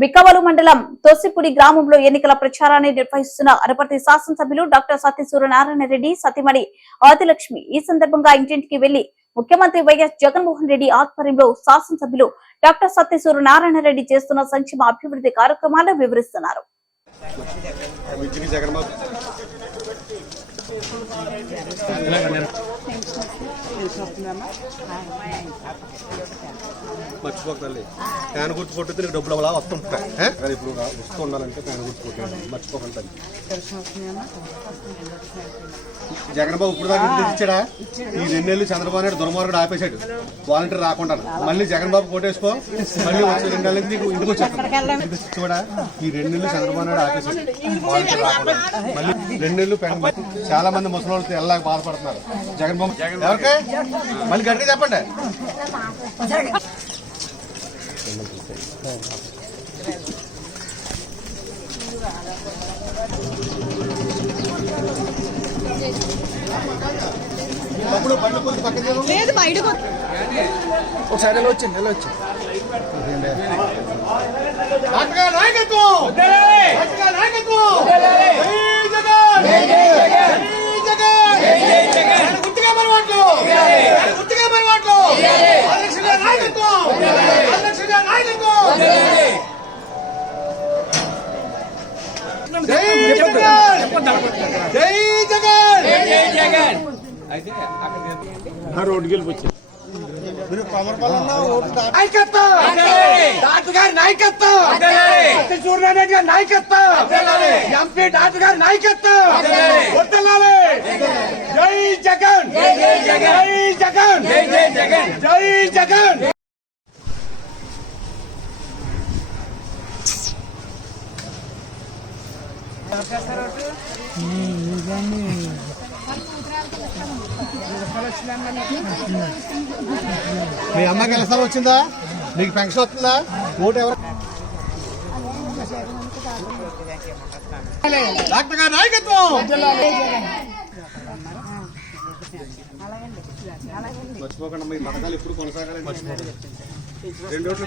బిక్కవలు మండలం తోసిపూడి గ్రామంలో ఎన్నికల ప్రచారాన్ని నిర్వహిస్తున్న అనపర్తి శాసనసభ్యులు డాక్టర్ సత్య సూర్యనారాయణ రెడ్డి సతీమణి ఆదిలక్ష్మి ఈ సందర్భంగా ఇంటింటికి వెళ్ళి ముఖ్యమంత్రి వైఎస్ జగన్మోహన్ రెడ్డి ఆధ్వర్యంలో శాసనసభ్యులు డాక్టర్ సత్య సూర్యనారాయణ రెడ్డి చేస్తున్న సంక్షేమ అభివృద్ధి కార్యక్రమాలను వివరిస్తున్నారు. మర్చిపోక తల్లి ఫ్యాన్ గుర్తు కొట్టితే నీకు డబ్బులు అలా వస్తుంటాయి? కానీ ఇప్పుడు వస్తూ ఉండాలంటే ఫ్యాన్ గుర్తు కొట్టండి మర్చిపోకండి. తల్లి జగన్బాబు ఇప్పుడు దాకా ఇచ్చాడా? ఈ రెండేళ్ళు చంద్రబాబు నాయుడు దుర్మార్గుడు ఆపేశాడు. వాలంటీర్ రాకుండా. మళ్ళీ జగన్బాబు కోటేసుకో మళ్ళీ వచ్చి రెండేళ్ళ నుంచి నీకు ఇంటికి వచ్చేస్తాడు చూడా ఈ రెండేళ్ళు చంద్రబాబు నాయుడు ఆపేశాడు. వాలంటీర్ రాకుండా. మళ్ళీ రెండేళ్ళు చాలా మంది ముసలి వాళ్ళతో ఎల్లాగా బాధపడుతున్నారు. జగన్బాబు ఎవరికే? మళ్ళీ గట్టిగా చెప్పండి. లేదు బయటకు ఒకసారి ఎలా వచ్చింది? ఎలా వచ్చింది? నాయకత్వం! జగన్ జై జగన్ రోడ్డుకి వెళ్ళిపోయింది మీరు దాటి నాయకత్వం డాక్టర్ గారి నాయకత్వం సూర్యనారాయణ గారి నాయకత్వం ఎంపీ డాక్టర్ గారి నాయకత్వం వద్దలాలి జై జగన్ జై జగన్ జై జగన్ జై జగన్ మీ అమ్మకి ఎలసాలు వచ్చిందా? నీకు పెన్షన్ వస్తుందా? ఓటు ఎవరు? డాక్టర్ గారి నాయకత్వం! మర్చిపోకండి మీ పథకాలు ఇప్పుడు కొనసాగాలి మర్చిపోకండి రెండు రోడ్లు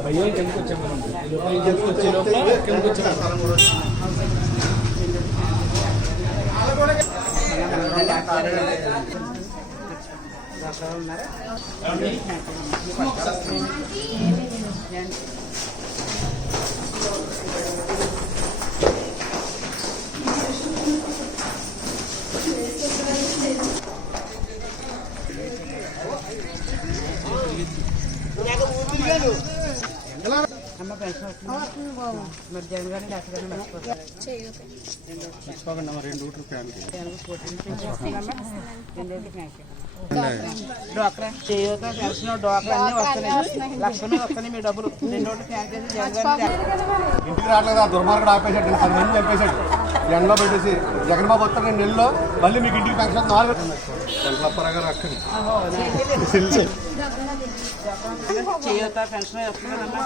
ఫ్యాన్కి పెన్షన్ తెచ్చి ఉన్నారు వచ్చిన మాట అందుకని ఆధారం వచ్చేస్తాను అమ్మ పెన్షన్ వస్తుంది మరి జగన్ గారిని డాక్టర్ గారిని మర్చిపోతారు మర్చిపోకండి అమ్మ రెండు రోడ్లు ఫ్యాన్కి డోక్రా చేయూత పెన్షన్ డోక్రా అన్ని వస్తున్నాయి లక్షలు వస్తున్నాయి మీ డబ్బులు రెండు రోజులు ఫ్యాన్ చేసి జగన్ గారిని ఇంటికి రావట్లేదు ఆ దుర్మార్గుడు ఆపేశాడు. నేను పది మంది చంపేశాడు ఎండలో పెట్టేసి జగన్ బాబు వస్తాడు రెండు నెలల్లో మళ్ళీ మీకు ఇంటికి పెన్షన్ నాలుగు. కొండలప్పరా గారు అక్కడి చేయూత పెన్షన్ వస్తుంది రెండు